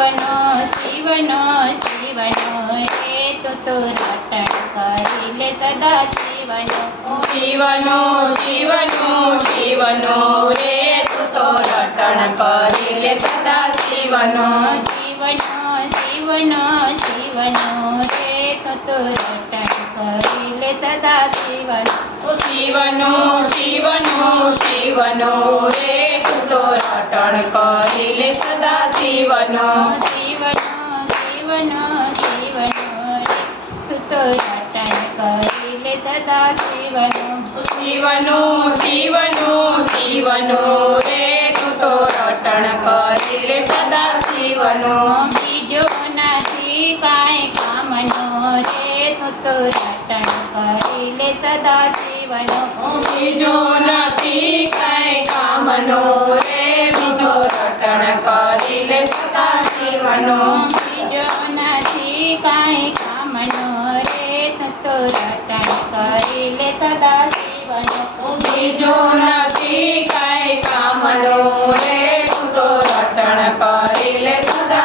શિવનો શિવનો શિવનો રે તો તો રટણ કરી લે સદા શિવનો. શિવનો શિવનો શિવનો રે તો તો રટણ કરી લે સદા શિવનો. શિવનો શિવનો શિવનો રે તો તો રટણ કરી લે સદા શિવનો. શિવનો શિવનો શિવનો રે તું તો રટણ કરી લે સદા શિવનો શિવનો શિવનો શિવનો રે તું તો રટણ કરી લે સદા શિવનો શિવનો શિવનો શિવનો રે તું તો રટણ કરી લે સદા શિવનો બીજો નથી કાંઈ કામનો રે તું તો રટણ કરી લે સદા શિવનો बनो जो नती कै कामनो रे विधो तो रटण करिले सदा जीवनो जो नती कै रे ततो रटण करिले सदा जीवनो। ओमी जो नती कै रटण करिले सदा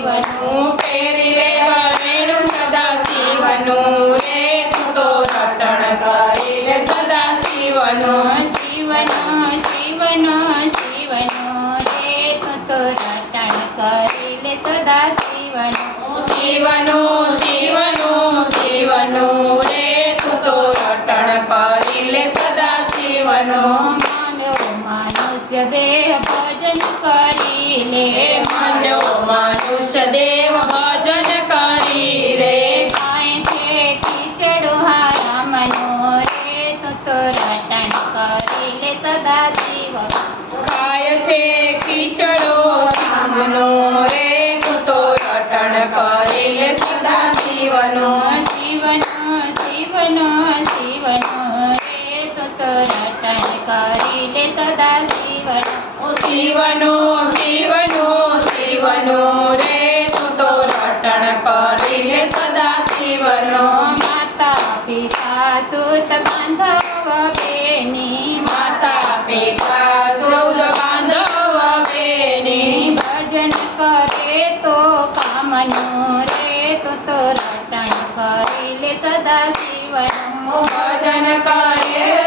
શિવનો પહેરી લે ઘરેણું સદા શિવનું રે તું તો રટણ કરી લે સદા શિવનું શિવનો શિવનો શિવનો રે તું તો રટણ કરી લે સદા શિવનો શિવનો શિવનો શિવનો રે તું તો રટણ કરી લે સદા શિવનો માનવ મનુષ્ય દેહ ભજન કરી લે રે તું તો રટણ કરી લે સદા શિવનો શિવનો શિવનો શિવનો રે તું તો રટણ કરી લે સદા શિવનો માતા પિતા સુત બાંધવ બેની માતા પિતા સૌદ બાંધવ બેની ભજન કરે તો કામનો રે તું તો રટણ કરી લે સદા શિવનો ભજન કરે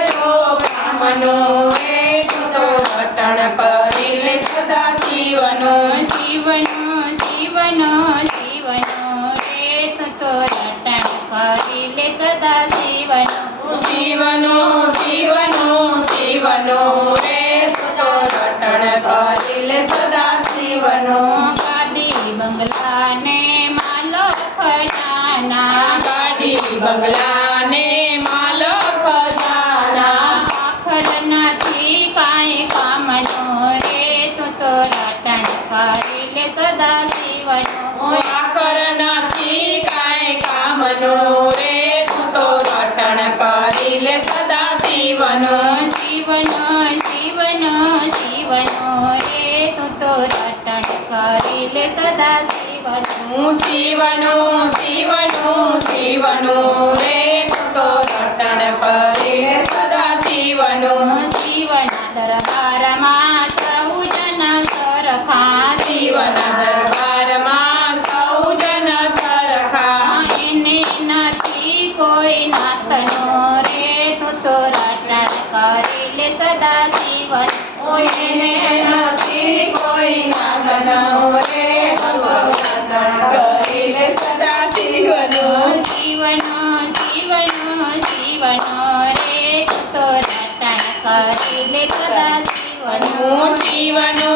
બ્રાહ્મણો રે તું રટણ કરી લે સદા શિવનો શિવનો શિવનો શિવનો રે તું રટણ કરી લે સદા શિવનો શિવનો શિવનો શિવનો રે તું રટણ કરી લે સદા શિવનો ગાડી બંગલાને માલો ખજાના ગાડી બંગલાને શિવનો આકર નથી કાંઈ કામનો રે તું તો રટણ કરી લે સદા શિવનો શિવનો શિવનો શિવનો રે તું करिले सदा जीवन। ओइने नती कोई नागन ओरे भगवान करिले सदा जीवन। जीवन जीवन जीवन रे। तो रतन करिले सदा जीवन। जीवन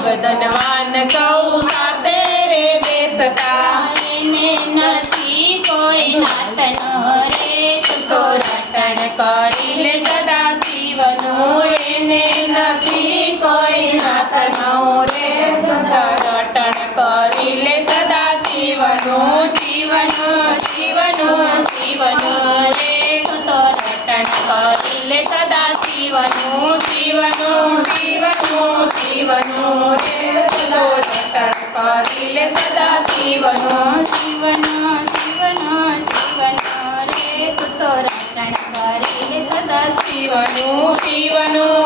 बदनवान सौखा तेरे बेसता। ने नथी कोई नातनो रे। तो रटण करिल सदा शिवनो एने नथी कोई नातनो रे। तो रटण करिल सदा शिवनो जीवनो जीवनो जीवनो रे। तो करी ले सदा शिवनो जीवन શિવનું રે